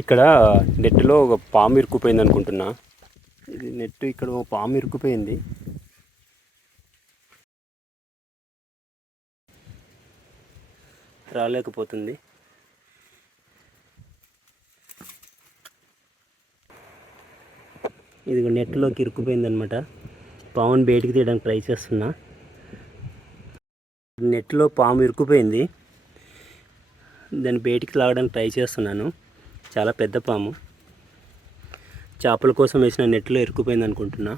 ఇక్కడ నెట్లో ఒక పాము ఇరుక్కుపోయింది అనుకుంటున్నా. ఇది నెట్ ఇక్కడ ఒక పాము ఇరుక్కుపోయింది. రాలేకపోతుంది. ఇది నెట్లోకి ఇరుక్కుపోయింది అనమాట. పాముని బయటికి తీయడానికి ట్రై చేస్తున్నా. నెట్లో పాము ఇరుక్కుపోయింది. దాన్ని బయటికి లాగడానికి ట్రై చేస్తున్నాను. చాలా పెద్ద పాము. చేపల కోసం వేసిన నెట్లో ఇరుక్కుపోయింది అనుకుంటున్నా.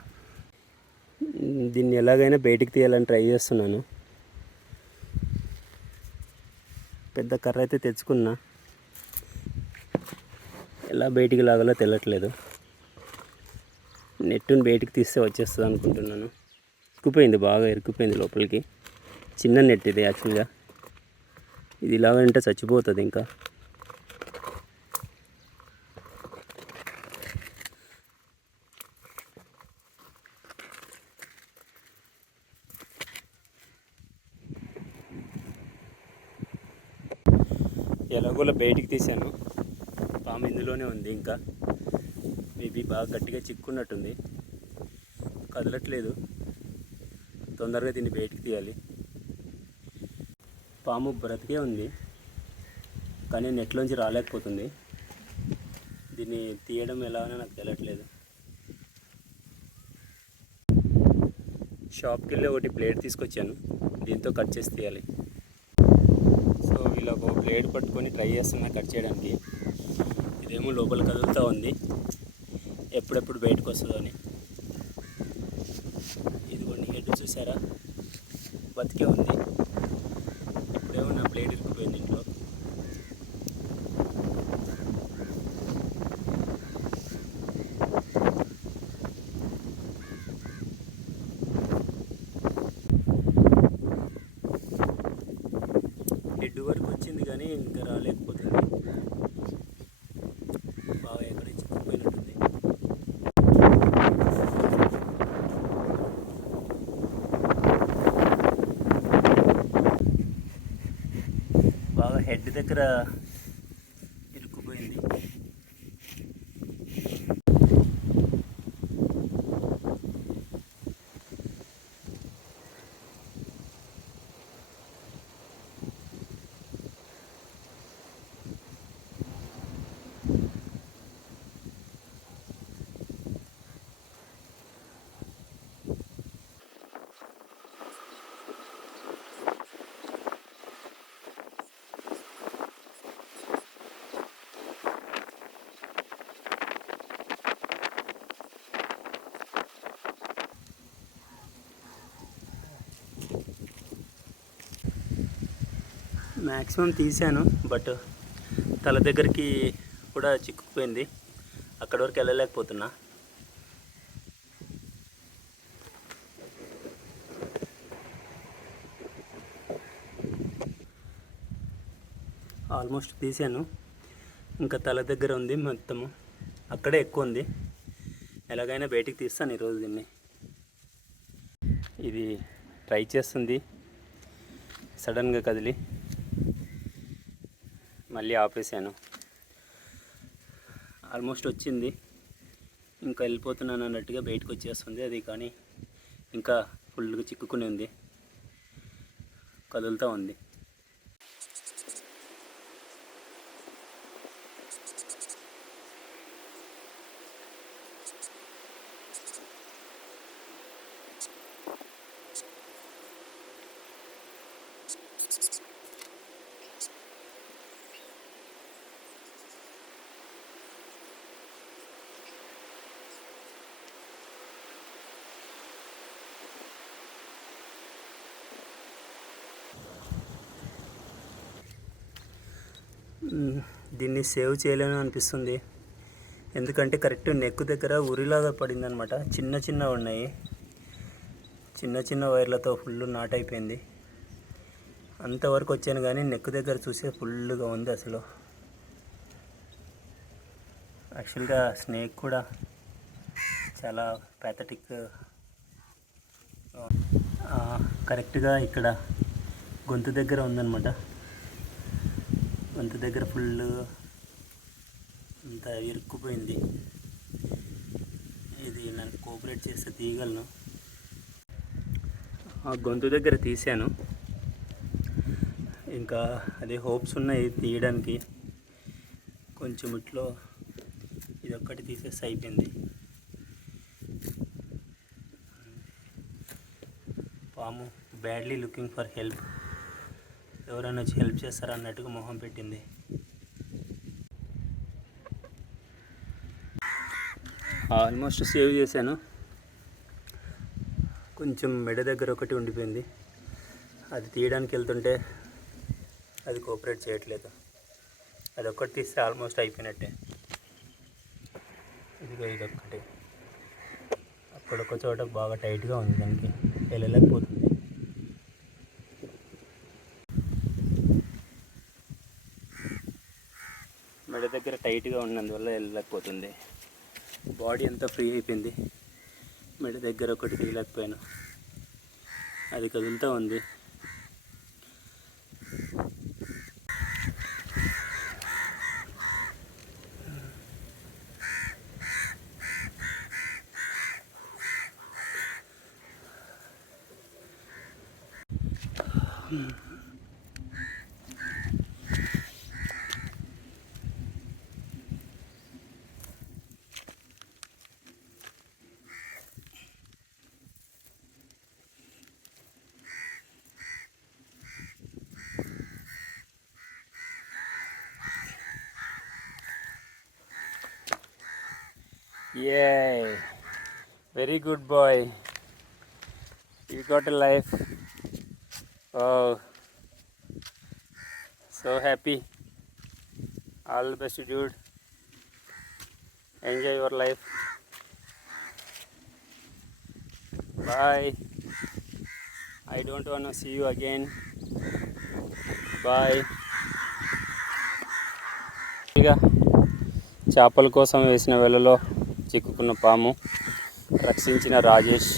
దీన్ని ఎలాగైనా బయటికి తీయాలని ట్రై చేస్తున్నాను. పెద్ద కర్ర అయితే తెచ్చుకున్నా. ఎలా బయటికి లాగాలో తెలియట్లేదు. నెట్టుని బయటికి తీస్తే వచ్చేస్తుంది అనుకుంటున్నాను. ఇరుక్కుపోయింది, బాగా ఇరుక్కుపోయింది లోపలికి. చిన్న నెట్ ఇది యాక్చువల్గా. ఇది ఇలాగంటే చచ్చిపోతుంది ఇంకా. ఎలాగోలా బయటికి తీసాను. పాము ఇందులోనే ఉంది. ఇంకా మేబీ బాగా గట్టిగా చిక్కున్నట్టుంది. కదలట్లేదు. తొందరగా దీన్ని బయటికి తీయాలి. పాము బ్రతికే ఉంది కానీ నెట్లోంచి రాలేకపోతుంది. దీన్ని తీయడం ఎలాగో నాకు తెలియట్లేదు. షాప్కి వెళ్ళి ఒకటి బ్లేడ్ తీసుకొచ్చాను. దీంతో కట్ చేసి తీయాలి. సో ఇలా ఒక బ్లేడ్ పట్టుకొని ట్రై చేస్తున్నా కట్ చేయడానికి. ఇదేమో లోపల కదులుతూ ఉంది, ఎప్పుడెప్పుడు బయటకు వస్తుందో అని. ఇదిగోండి హెడ్ చూసారా, బతికే ఉంది. ఇప్పుడేమో నా బ్లేడ్ ఇరుక్కుపోయింది ఇంట్లో. హెడ్ వరకు వచ్చింది కానీ ఇంకా రాలేకపోతుంది. బాగా ఎక్కడ చిక్కుపోయినట్టుంది. బాగా హెడ్ దగ్గర ఇరుక్కుపోయింది. మ్యాక్సిమం తీసాను, బట్ తల దగ్గరికి కూడా చిక్కుకుపోయింది. అక్కడి వరకు వెళ్ళలేకపోతున్నా. ఆల్మోస్ట్ తీసాను. ఇంకా తల దగ్గర ఉంది మొత్తము. అక్కడే ఎక్కువ ఉంది. ఎలాగైనా బయటికి తీస్తాను ఈరోజు దీన్ని. ఇది ట్రై చేస్తుంది. సడన్గా కదిలి మళ్ళీ ఆపేసాను. ఆల్మోస్ట్ వచ్చింది. ఇంకా వెళ్ళిపోతున్నాను అన్నట్టుగా బయటకు వచ్చేస్తుంది అది. కానీ ఇంకా ఫుల్గా చిక్కుకుని ఉంది, కదులుతూ ఉంది. దీన్ని సేవ్ చేయలేను అనిపిస్తుంది. ఎందుకంటే కరెక్ట్ నెక్ దగ్గర ఉరిలాగా పడిందనమాట. చిన్న చిన్న ఉన్నాయి. చిన్న చిన్న వైర్లతో ఫుల్ నాట్ అయిపోయింది. అంతవరకు వచ్చాను కానీ నెక్ దగ్గర చూసే ఫుల్గా ఉంది అసలు. యాక్చువల్గా స్నేక్ కూడా చాలా ప్యాథటిక్. కరెక్ట్గా ఇక్కడ గొంతు దగ్గర ఉందన్నమాట. గొంతు దగ్గర ఫుల్ అంతా ఇరుక్కుపోయింది. ఇది నన్ను కోఆపరేట్ చేస్తే తీయగలను. ఆ గొంతు దగ్గర తీసాను, ఇంకా అదే హోప్స్ ఉన్నాయి తీయడానికి. కొంచెం ఇట్లో ఇదొక్కటి తీసేసి అయిపోయింది. పాము బ్యాడ్లీ లుకింగ్ ఫర్ హెల్ప్, ఎవరైనా వచ్చి హెల్ప్ చేస్తారా అన్నట్టుగా మొహం పెట్టింది. ఆల్మోస్ట్ సేవ్ చేశాను. కొంచెం మెడ దగ్గర ఒకటి ఉండిపోయింది, అది తీయడానికి వెళ్తుంటే అది కోఆపరేట్ చేయట్లేదు. అది ఒక్కటి తీస్తే ఆల్మోస్ట్ అయిపోయినట్టే. ఇదొక్కటి అక్కడొక చోట బాగా టైట్గా ఉంది, దానికి వెళ్ళలేకపోతుంది. మెడ దగ్గర టైట్గా ఉన్నందువల్ల వెళ్ళలేకపోతుంది. బాడీ అంతా ఫ్రీ అయిపోయింది, మెడ దగ్గర ఒకటి తీయలేకపోయాను. అది కదులుతూ ఉంది. Yay! Very good boy. You got a life. Oh, so happy. All the best, dude. Enjoy your life. Bye. I don't want to see you again. Bye. చేపల కోసం వేసిన వెలలో చిక్కుకున్న పాము రక్షించిన రాజేష్.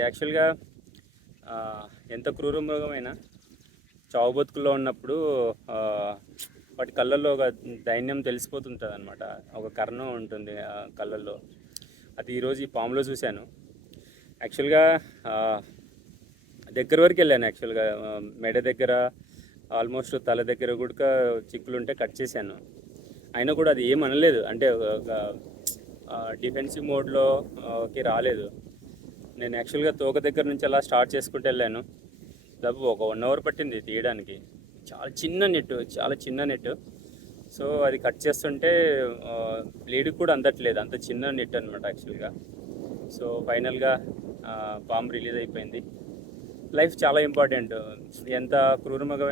యాక్చువల్గా ఎంత క్రూర మృగమైనా చావు బతుకుల్లో ఉన్నప్పుడు వాటి కళ్ళల్లో ఒక దైన్యం తెలిసిపోతుంటుంది అనమాట. ఒక కర్ణం ఉంటుంది ఆ కళ్ళల్లో. అది ఈరోజు ఈ పాములో చూశాను. యాక్చువల్గా దగ్గర వరకు వెళ్ళాను. యాక్చువల్గా మెడ దగ్గర, ఆల్మోస్ట్ తల దగ్గర కూడా చిక్కులుంటే కట్ చేశాను. అయినా కూడా అది ఏమనలేదు, అంటే డిఫెన్సివ్ మోడ్లోకి రాలేదు. నేను యాక్చువల్గా తోక దగ్గర నుంచి అలా స్టార్ట్ చేసుకుంటూ వెళ్ళాను. దాదాపు ఒక 1 hour పట్టింది తీయడానికి. చాలా చిన్న నెట్. సో అది కట్ చేస్తుంటే బ్లేడ్కి కూడా అందట్లేదు, అంత చిన్న నెట్ అనమాట యాక్చువల్గా. సో ఫైనల్గా పాము రిలీజ్ అయిపోయింది. లైఫ్ చాలా ఇంపార్టెంట్. ఎంత క్రూరమగా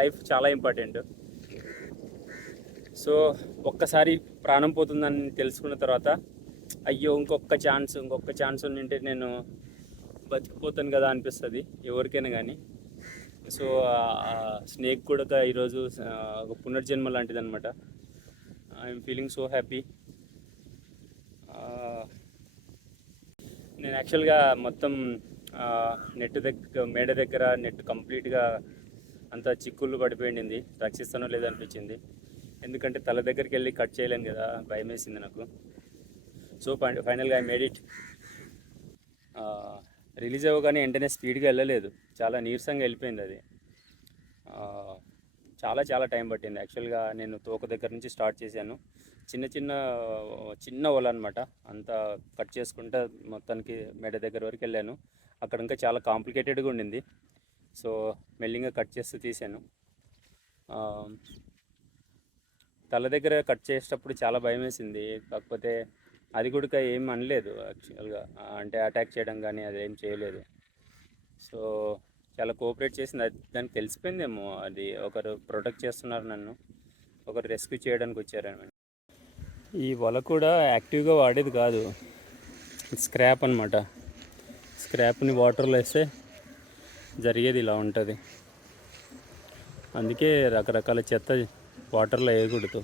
లైఫ్ చాలా ఇంపార్టెంట్. సో ఒక్కసారి ప్రాణం పోతుందని తెలుసుకున్న తర్వాత అయ్యో ఇంకొక ఛాన్స్ ఉంటే నేను బతికిపోతాను కదా అనిపిస్తుంది ఎవరికైనా కానీ. సో స్నేక్ కూడా ఈరోజు ఒక పునర్జన్మ లాంటిది అనమాట. I'm feeling so happy. నేను యాక్చువల్గా మొత్తం మెడ దగ్గర నెట్ కంప్లీట్గా అంతా చిక్కుళ్ళు పడిపోయింది. రక్షిస్తానో లేదనిపించింది, ఎందుకంటే తల దగ్గరికి వెళ్ళి కట్ చేయలేను కదా, భయం వేసింది నాకు. సో ఫైనల్గా ఐ మేడ్ ఇట్. రిలీజ్ అవ్వగానే వెంటనే స్పీడ్గా వెళ్ళలేదు, చాలా నీరసంగా వెళ్ళిపోయింది అది. చాలా టైం పట్టింది. యాక్చువల్గా నేను తోక దగ్గర నుంచి స్టార్ట్ చేశాను. చిన్న వల అనమాట, అంతా కట్ చేసుకుంటా మొత్తానికి మెడ దగ్గర వరకు వెళ్ళాను. అక్కడ ఇంకా చాలా కాంప్లికేటెడ్గా ఉండింది. సో మెల్లిగా కట్ చేస్తూ తీశాను. తల దగ్గర కట్ చేసేటప్పుడు చాలా భయం వేసింది, కాకపోతే అది కూడా ఏం అనలేదు యాక్చువల్గా, అంటే అటాక్ చేయడం కానీ అదేం చేయలేదు. సో చాలా కోఆపరేట్ చేసింది. అది దానికి తెలిసిపోయిందేమో, అది ఒకరు ప్రొటెక్ట్ చేస్తున్నారు నన్ను, ఒకరు రెస్క్యూ చేయడానికి వచ్చారని. ఈ వల కూడా యాక్టివ్గా వాడేది కాదు, స్క్రాప్ అనమాట. స్క్రాప్ని వాటర్లో వేస్తే జరిగేది ఇలా ఉంటుంది. అందుకే రకరకాల చెత్త వాటర్లో వేయకూడదు.